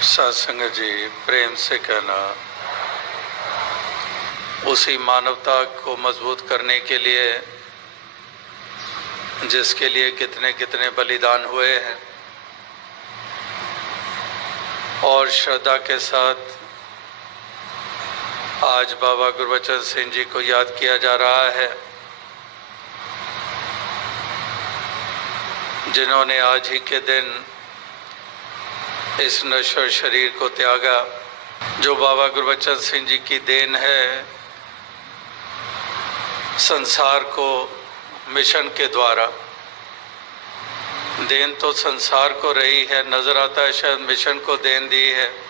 सत्संग जी, प्रेम से कहना, उसी मानवता को मजबूत करने के लिए जिसके लिए कितने कितने बलिदान हुए हैं और श्रद्धा के साथ आज बाबा गुरबचन सिंह जी को याद किया जा रहा है, जिन्होंने आज ही के दिन इस नश्वर शरीर को त्यागा। जो बाबा गुरबचन सिंह जी की देन है संसार को मिशन के द्वारा, देन तो संसार को रही है, नजर आता है शायद मिशन को देन दी है।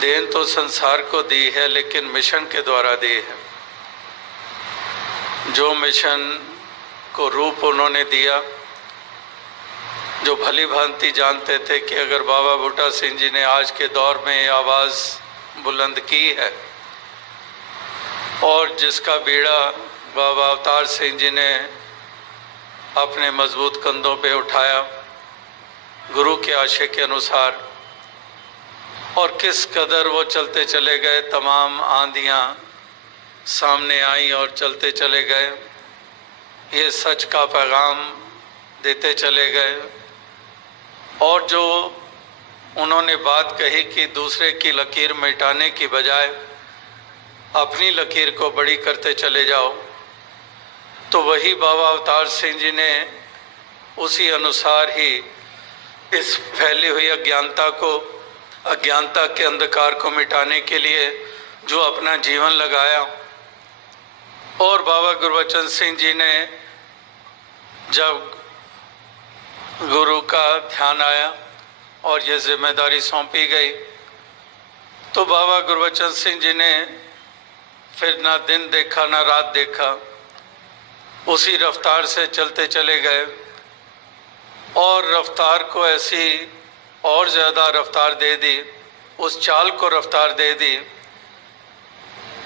देन तो संसार को दी है लेकिन मिशन के द्वारा दी है। जो मिशन को रूप उन्होंने दिया, जो भली भांति जानते थे कि अगर बाबा बूटा सिंह जी ने आज के दौर में ये आवाज़ बुलंद की है और जिसका बीड़ा बाबा अवतार सिंह जी ने अपने मजबूत कंधों पे उठाया गुरु के आशय के अनुसार, और किस कदर वो चलते चले गए, तमाम आंधियाँ सामने आई और चलते चले गए, ये सच का पैगाम देते चले गए। और जो उन्होंने बात कही कि दूसरे की लकीर मिटाने की बजाय अपनी लकीर को बड़ी करते चले जाओ, तो वही बाबा अवतार सिंह जी ने उसी अनुसार ही इस फैली हुई अज्ञानता के अंधकार को मिटाने के लिए जो अपना जीवन लगाया। और बाबा गुरबचन सिंह जी ने जब गुरु का ध्यान आया और ये जिम्मेदारी सौंपी गई, तो बाबा गुरबचन सिंह जी ने फिर ना दिन देखा ना रात देखा, उसी रफ्तार से चलते चले गए और रफ्तार को ऐसी और ज़्यादा रफ्तार दे दी, उस चाल को रफ्तार दे दी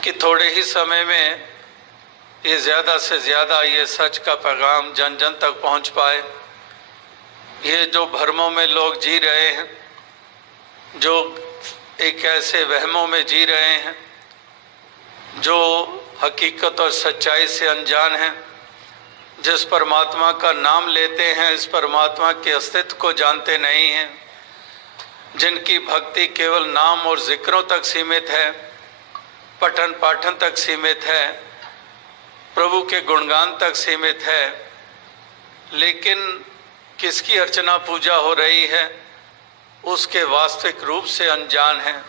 कि थोड़े ही समय में ये ज़्यादा से ज़्यादा ये सच का पैगाम जन जन तक पहुंच पाए। ये जो भ्रमों में लोग जी रहे हैं, जो एक ऐसे वहमों में जी रहे हैं, जो हकीकत और सच्चाई से अनजान हैं, जिस परमात्मा का नाम लेते हैं इस परमात्मा के अस्तित्व को जानते नहीं हैं, जिनकी भक्ति केवल नाम और जिक्रों तक सीमित है, पठन पाठन तक सीमित है, प्रभु के गुणगान तक सीमित है, लेकिन किसकी अर्चना पूजा हो रही है उसके वास्तविक रूप से अनजान है,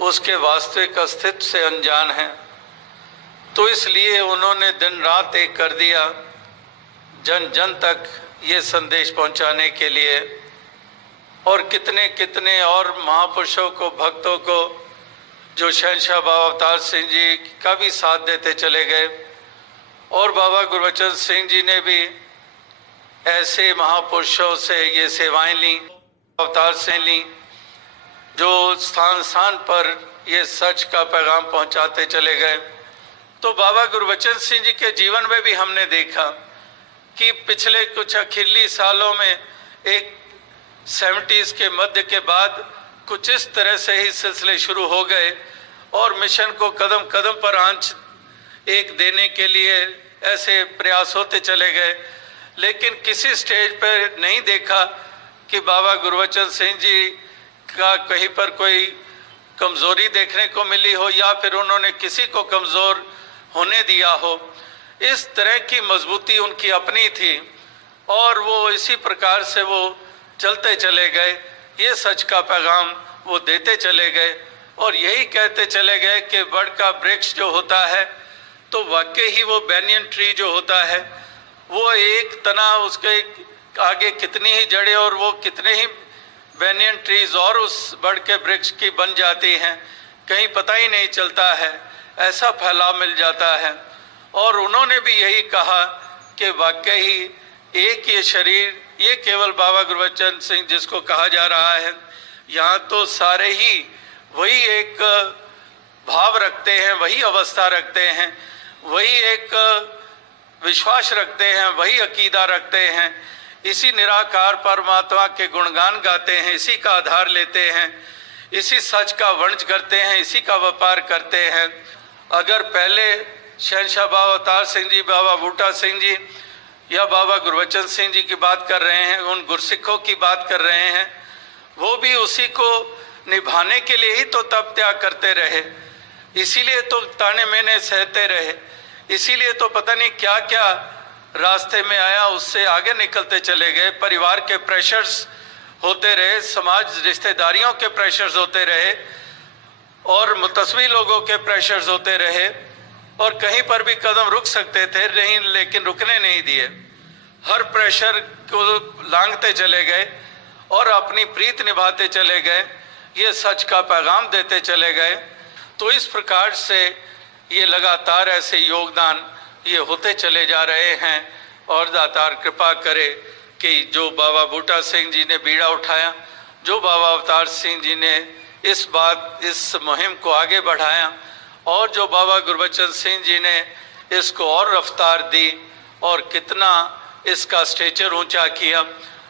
उसके वास्तविक अस्तित्व से अनजान है। तो इसलिए उन्होंने दिन रात एक कर दिया जन जन तक ये संदेश पहुंचाने के लिए, और कितने कितने और महापुरुषों को, भक्तों को जो शहंशाह बाबा अवतार सिंह जी का भी साथ देते चले गए। और बाबा गुरबचन सिंह जी ने भी ऐसे महापुरुषों से ये सेवाएं ली, अवतार से ली, जो स्थान स्थान पर ये सच का पैगाम पहुंचाते चले गए। तो बाबा गुरबचन सिंह जी के जीवन में भी हमने देखा कि पिछले कुछ आखिरी सालों में एक 70s के मध्य के बाद कुछ इस तरह से ही सिलसिले शुरू हो गए और मिशन को कदम कदम पर आंच एक देने के लिए ऐसे प्रयास होते चले गए, लेकिन किसी स्टेज पर नहीं देखा कि बाबा गुरबचन सिंह जी का कहीं पर कोई कमज़ोरी देखने को मिली हो या फिर उन्होंने किसी को कमज़ोर होने दिया हो। इस तरह की मजबूती उनकी अपनी थी और वो इसी प्रकार से वो चलते चले गए, ये सच का पैगाम वो देते चले गए और यही कहते चले गए कि बड़ का वृक्ष जो होता है तो वाकई ही वो बैनियन ट्री जो होता है वो एक तना, उसके आगे कितनी ही जड़ें और वो कितने ही बैनियन ट्रीज और उस बड़ के वृक्ष की बन जाती हैं, कहीं पता ही नहीं चलता है, ऐसा फैलाव मिल जाता है। और उन्होंने भी यही कहा कि वाकई ही एक ये शरीर, ये केवल बाबा गुरबचन सिंह जिसको कहा जा रहा है, यहाँ तो सारे ही वही एक भाव रखते हैं, वही अवस्था रखते हैं, वही एक विश्वास रखते हैं, वही अकीदा रखते हैं इसी निराकार परमात्मा के गुणगान गाते हैं, इसी का आधार लेते हैं, इसी सच का वर्णन करते हैं, इसी का व्यापार करते हैं। अगर पहले शहंशाह बाबा अवतार सिंह जी, बाबा बूटा सिंह जी या बाबा गुरबचन सिंह जी की बात कर रहे हैं, उन गुरसिखों की बात कर रहे हैं, वो भी उसी को निभाने के लिए ही तो तप त्याग करते रहे, इसीलिए तो ताने मैंने सहते रहे, इसीलिए तो पता नहीं क्या क्या रास्ते में आया उससे आगे निकलते चले गए। परिवार के प्रेशर्स होते रहे, समाज रिश्तेदारियों के प्रेशर्स होते रहे और मुतस्वी लोगों के प्रेशर्स होते रहे, और कहीं पर भी कदम रुक सकते थे नहीं, लेकिन रुकने नहीं दिए। हर प्रेशर को लांघते चले गए और अपनी प्रीत निभाते चले गए, ये सच का पैगाम देते चले गए। तो इस प्रकार से ये लगातार ऐसे योगदान ये होते चले जा रहे हैं, और दातार कृपा करे कि जो बाबा बूटा सिंह जी ने बीड़ा उठाया, जो बाबा अवतार सिंह जी ने इस मुहिम को आगे बढ़ाया, और जो बाबा गुरबचन सिंह जी ने इसको और रफ्तार दी और कितना इसका स्टेचर ऊंचा किया,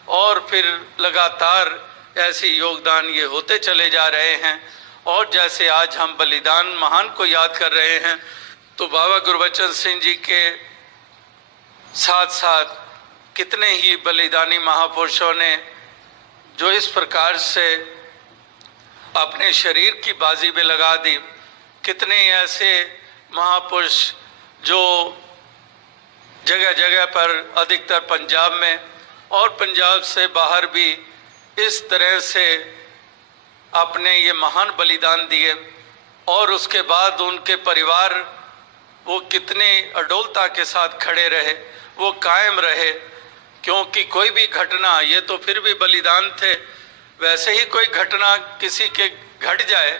और फिर लगातार ऐसे योगदान ये होते चले जा रहे हैं। और जैसे आज हम बलिदान महान को याद कर रहे हैं, तो बाबा गुरबचन सिंह जी के साथ साथ कितने ही बलिदानी महापुरुषों ने जो इस प्रकार से अपने शरीर की बाजी में लगा दी, कितने ऐसे महापुरुष जो जगह जगह पर, अधिकतर पंजाब में और पंजाब से बाहर भी इस तरह से अपने ये महान बलिदान दिए, और उसके बाद उनके परिवार वो कितने अडोलता के साथ खड़े रहे, वो कायम रहे। क्योंकि कोई भी घटना, ये तो फिर भी बलिदान थे, वैसे ही कोई घटना किसी के घट जाए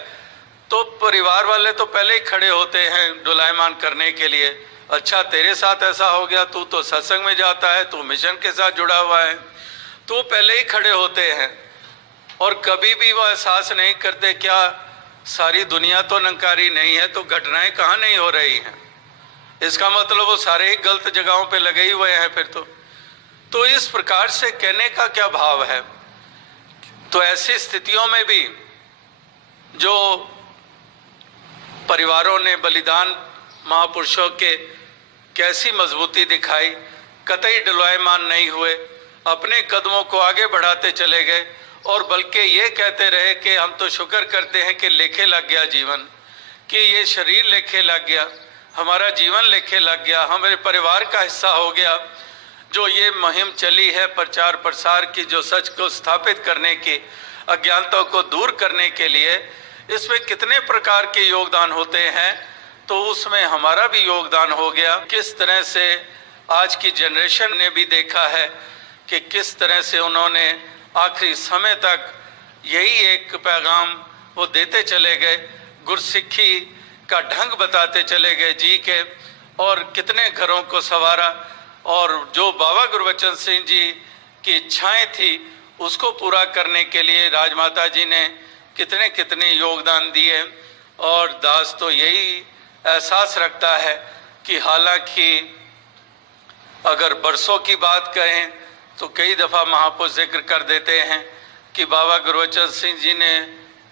तो परिवार वाले तो पहले ही खड़े होते हैं डोलायमान करने के लिए। अच्छा तेरे साथ ऐसा हो गया, तू तो सत्संग में जाता है, तू मिशन के साथ जुड़ा हुआ है, तो पहले ही खड़े होते हैं। और कभी भी वो एहसास नहीं करते क्या सारी दुनिया तो नंकारी नहीं है, तो घटनाएं कहाँ नहीं हो रही हैं। इसका मतलब वो सारे ही गलत जगहों पे लगे ही हुए हैं फिर तो इस प्रकार से कहने का क्या भाव है। तो ऐसी स्थितियों में भी जो परिवारों ने बलिदान महापुरुषों के कैसी मजबूती दिखाई, कतई डलवायमान नहीं हुए, अपने कदमों को आगे बढ़ाते चले गए, और बल्कि ये कहते रहे कि हम तो शुक्र करते हैं कि लेखे लग गया जीवन, कि ये शरीर लेखे लग गया, हमारा जीवन लेखे लग गया, हमारे परिवार का हिस्सा हो गया। जो ये मुहिम चली है प्रचार प्रसार की, जो सच को स्थापित करने की, अज्ञानता को दूर करने के लिए, इसमें कितने प्रकार के योगदान होते हैं, तो उसमें हमारा भी योगदान हो गया। किस तरह से आज की जनरेशन ने भी देखा है कि किस तरह से उन्होंने आखिरी समय तक यही एक पैगाम वो देते चले गए, गुरसिक्खी का ढंग बताते चले गए जी के, और कितने घरों को संवारा। और जो बाबा गुरबचन सिंह जी की इच्छाएं थी उसको पूरा करने के लिए राजमाता जी ने कितने कितने योगदान दिए। और दास तो यही एहसास रखता है कि हालांकि अगर बरसों की बात करें तो कई दफ़ा महापुरुष जिक्र कर देते हैं कि बाबा गुरबचन सिंह जी ने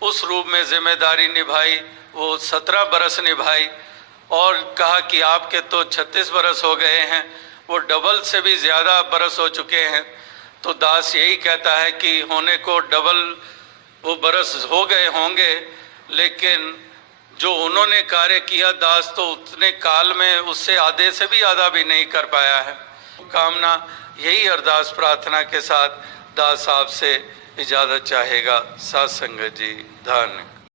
उस रूप में जिम्मेदारी निभाई, वो 17 बरस निभाई, और कहा कि आपके तो 36 बरस हो गए हैं, वो डबल से भी ज़्यादा बरस हो चुके हैं। तो दास यही कहता है कि होने को डबल वो बरस हो गए होंगे, लेकिन जो उन्होंने कार्य किया दास तो उतने काल में उससे आधे से भी ज़्यादा भी नहीं कर पाया है। कामना यही अरदास प्रार्थना के साथ दास साहब से इजाज़त चाहेगा। साथ संगत जी, धन्य।